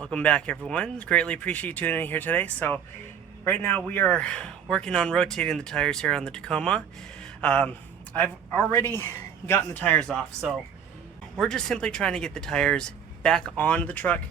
Welcome back, everyone. Greatly appreciate you tuning in here today. So right now we are working on rotating the tires here on the Tacoma. I've already gotten the tires off, so we're just simply trying to get the tires back on the truck.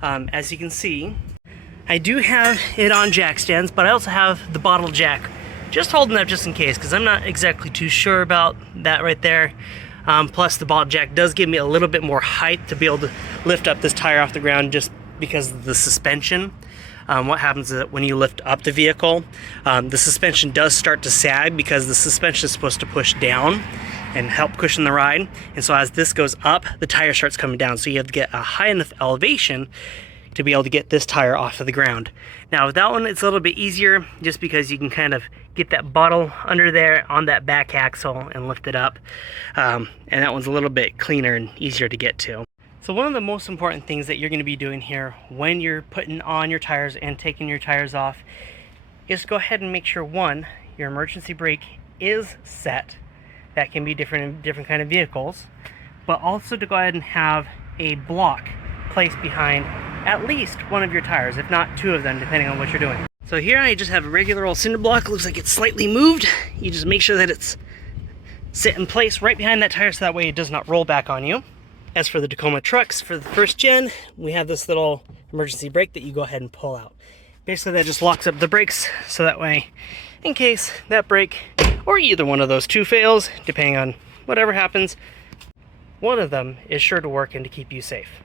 As you can see, I do have it on jack stands, but I also have the bottle jack just holding up just in case, because I'm not exactly too sure about that right there. Plus the bottle jack does give me a little bit more height to be able to lift up this tire off the ground, just because of the suspension. What happens is that when you lift up the vehicle, the suspension does start to sag because the suspension is supposed to push down and help cushion the ride. And so as this goes up, the tire starts coming down. So you have to get a high enough elevation to be able to get this tire off of the ground. Now with that one, it's a little bit easier just because you can kind of get that bottle under there on that back axle and lift it up. And that one's a little bit cleaner and easier to get to. So one of the most important things that you're going to be doing here when you're putting on your tires and taking your tires off is go ahead and make sure, one, your emergency brake is set. That can be different kind of vehicles, but also to go ahead and have a block placed behind at least one of your tires, if not two of them, depending on what you're doing. So here I just have a regular old cinder block. It looks like it's slightly moved. You just make sure that it's set in place right behind that tire so that way it does not roll back on you. As for the Tacoma trucks, for the first gen, we have this little emergency brake that you go ahead and pull out. Basically that just locks up the brakes, so that way, in case that brake, or either one of those two fails, depending on whatever happens, one of them is sure to work and to keep you safe.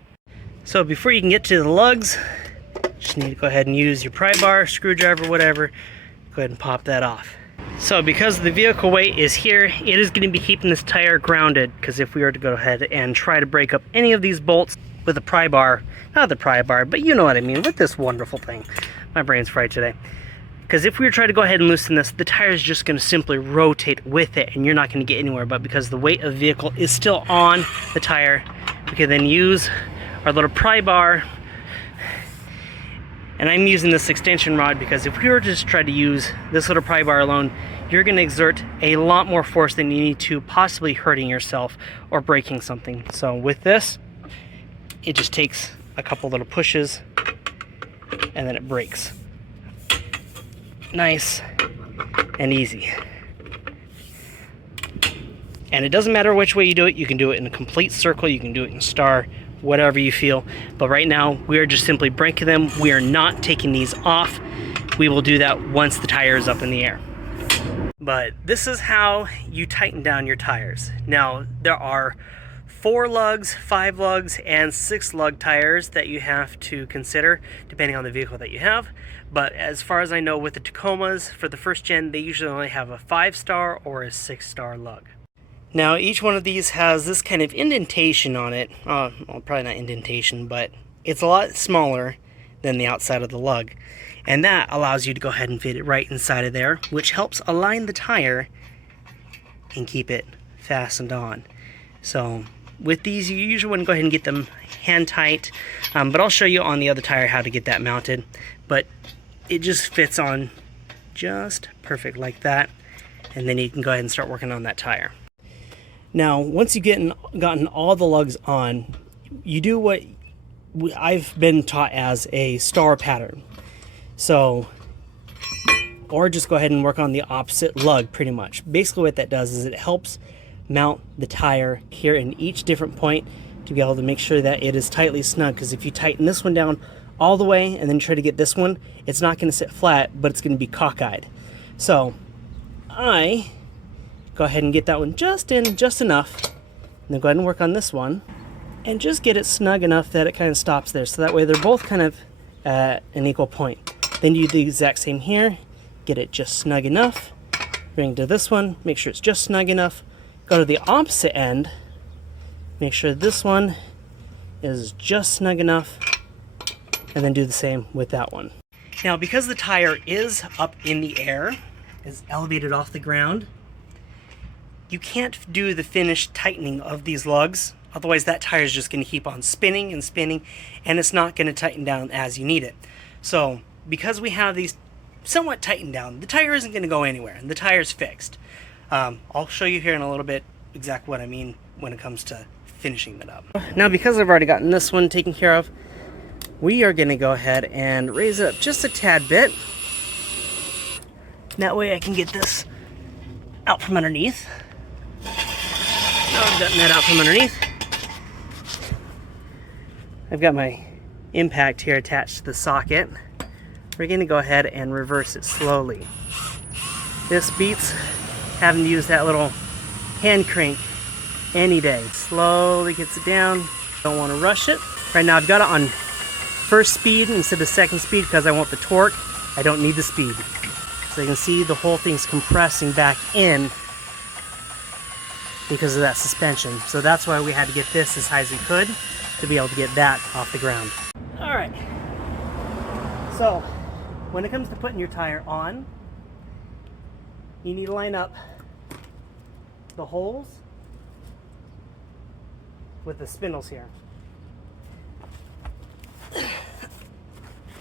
So before you can get to the lugs, just need to go ahead and use your pry bar, screwdriver, whatever, go ahead and pop that off. So because the vehicle weight is here, it is going to be keeping this tire grounded, because if we were to go ahead and try to break up any of these bolts with a pry bar, not the pry bar, but you know what I mean, with this wonderful thing. My brain's fried today. Because if we were to try to go ahead and loosen this, the tire is just going to simply rotate with it, and you're not going to get anywhere. But because the weight of the vehicle is still on the tire, we can then use our little pry bar. And I'm using this extension rod because if we were to just try to use this little pry bar alone, you're going to exert a lot more force than you need to, possibly hurting yourself or breaking something. So with this, it just takes a couple little pushes and then it breaks. Nice and easy. And it doesn't matter which way you do it. You can do it in a complete circle, you can do it in a star, whatever you feel. But right now we are just simply breaking them. We are not taking these off. We will do that once the tire is up in the air. But this is how you tighten down your tires. Now there are 4 lugs, 5 lugs, and 6 lug tires that you have to consider depending on the vehicle that you have. But as far as I know, with the Tacomas, for the first gen, they usually only have a 5-star or a 6-star lug. Now each one of these has this kind of indentation on it. Well, probably not indentation, but it's a lot smaller than the outside of the lug. And that allows you to go ahead and fit it right inside of there, which helps align the tire and keep it fastened on. So with these, you usually want to go ahead and get them hand tight, but I'll show you on the other tire how to get that mounted. But it just fits on just perfect like that, and then you can go ahead and start working on that tire. Now, once you've gotten all the lugs on, you do what I've been taught as a star pattern. So, or just go ahead and work on the opposite lug pretty much. Basically what that does is it helps mount the tire here in each different point to be able to make sure that it is tightly snug, because if you tighten this one down all the way and then try to get this one, it's not going to sit flat, but it's going to be cockeyed. So I go ahead and get that one just enough, and then go ahead and work on this one and just get it snug enough that it kind of stops there, so that way they're both kind of at an equal point. Then you do the exact same here, get it just snug enough, bring to this one, make sure it's just snug enough, go to the opposite end, make sure this one is just snug enough, and then do the same with that one. Now because the tire is up in the air, is elevated off the ground, you can't do the finished tightening of these lugs, otherwise that tire is just going to keep on spinning and spinning, and it's not going to tighten down as you need it. So because we have these somewhat tightened down, the tire isn't going to go anywhere, and the tire's fixed. I'll show you here in a little bit exactly what I mean when it comes to finishing that up. Now because I've already gotten this one taken care of, we are going to go ahead and raise it up just a tad bit. That way I can get this out from underneath. Now I've gotten that out from underneath. I've got my impact here attached to the socket. We're going to go ahead and reverse it slowly. This beats having to use that little hand crank any day. Slowly gets it down. Don't want to rush it. Right now I've got it on first speed instead of second speed because I want the torque. I don't need the speed. So you can see the whole thing's compressing back in because of that suspension. So that's why we had to get this as high as we could to be able to get that off the ground. All right. So when it comes to putting your tire on, you need to line up the holes with the spindles here.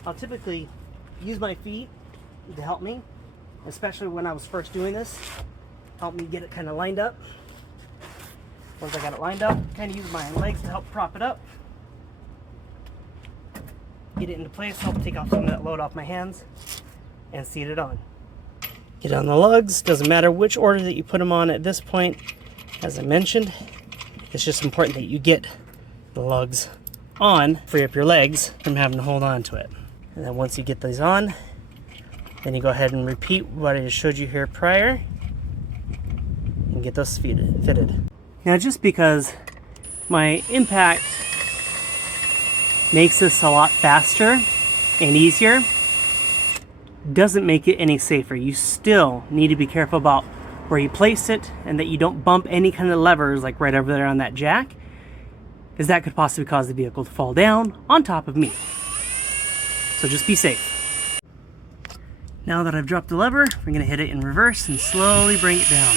I'll typically use my feet to help me, especially when I was first doing this. Help me get it kind of lined up. Once I got it lined up, kind of use my legs to help prop it up. Get it into place, help take off some of that load off my hands, and seat it on. Get on the lugs. Doesn't matter which order that you put them on at this point. As I mentioned, it's just important that you get the lugs on, free up your legs from having to hold on to it. And then once you get these on, then you go ahead and repeat what I just showed you here prior and get those fitted. Now, just because my impact makes this a lot faster and easier doesn't make it any safer. You still need to be careful about where you place it and that you don't bump any kind of levers like right over there on that jack, because that could possibly cause the vehicle to fall down on top of me. So just be safe. Now that I've dropped the lever, we're going to hit it in reverse and slowly bring it down.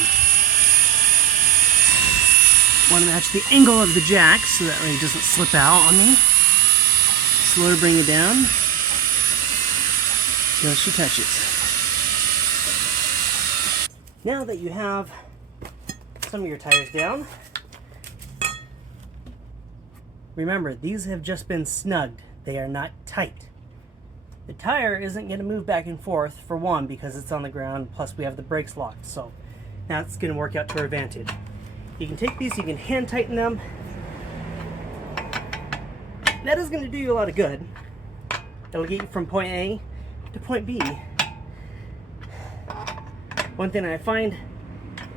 Want to match the angle of the jack so that way it doesn't slip out on me. Slowly bring it down until she touches. Now that you have some of your tires down, remember, these have just been snugged. They are not tight. The tire isn't going to move back and forth, for one, because it's on the ground, plus we have the brakes locked, so that's going to work out to our advantage. You can take these, you can hand tighten them. That is going to do you a lot of good. It'll get you from point A to point B. One thing I find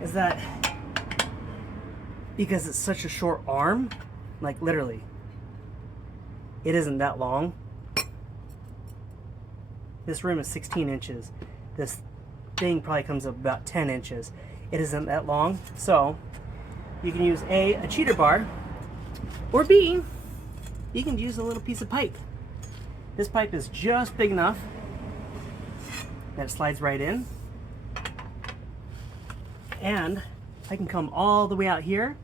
is that because it's such a short arm, like literally, it isn't that long. This rim is 16 inches. This thing probably comes up about 10 inches. It isn't that long, so you can use a cheater bar, or B, you can use a little piece of pipe. This pipe is just big enough that it slides right in, and I can come all the way out here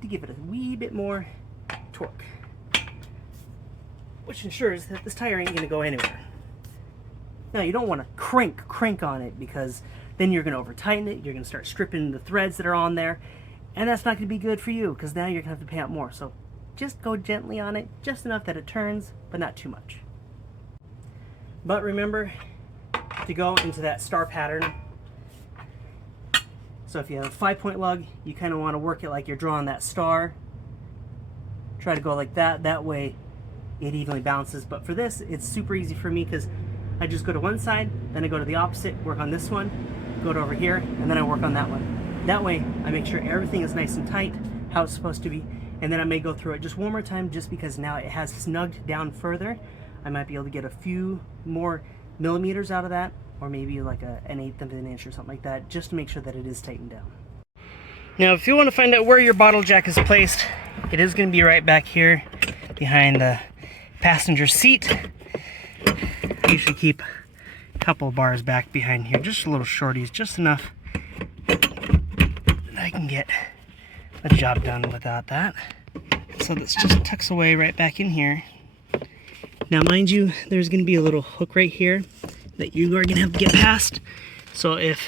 to give it a wee bit more torque, which ensures that this tire ain't going to go anywhere. Now, you don't want to crank on it, because then you're going to over tighten it, you're going to start stripping the threads that are on there, and that's not going to be good for you, because now you're going to have to pay out more. So just go gently on it, just enough that it turns, but not too much. But remember to go into that star pattern. So if you have a 5-point lug, you kind of want to work it like you're drawing that star. Try to go like that, that way it evenly bounces. But for this, it's super easy for me, because I just go to one side, then I go to the opposite, work on this one, go to over here, and then I work on that one. That way, I make sure everything is nice and tight, how it's supposed to be, and then I may go through it just one more time, just because now it has snugged down further. I might be able to get a few more millimeters out of that, or maybe like an 1/8 of an inch or something like that, just to make sure that it is tightened down. Now, if you want to find out where your bottle jack is placed, it is going to be right back here behind the passenger seat. You should keep a couple bars back behind here, just a little shorties, just enough that I can get the job done without that. So this just tucks away right back in here. Now, mind you, there's going to be a little hook right here that you are going to have to get past. So if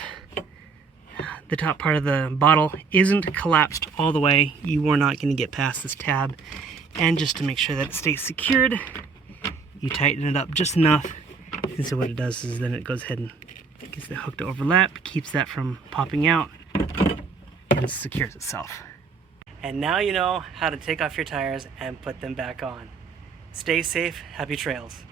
the top part of the bottle isn't collapsed all the way, you are not going to get past this tab. And just to make sure that it stays secured, you tighten it up just enough. And so what it does is then it goes ahead and gets the hook to overlap, keeps that from popping out, and secures itself. And now you know how to take off your tires and put them back on. Stay safe, happy trails.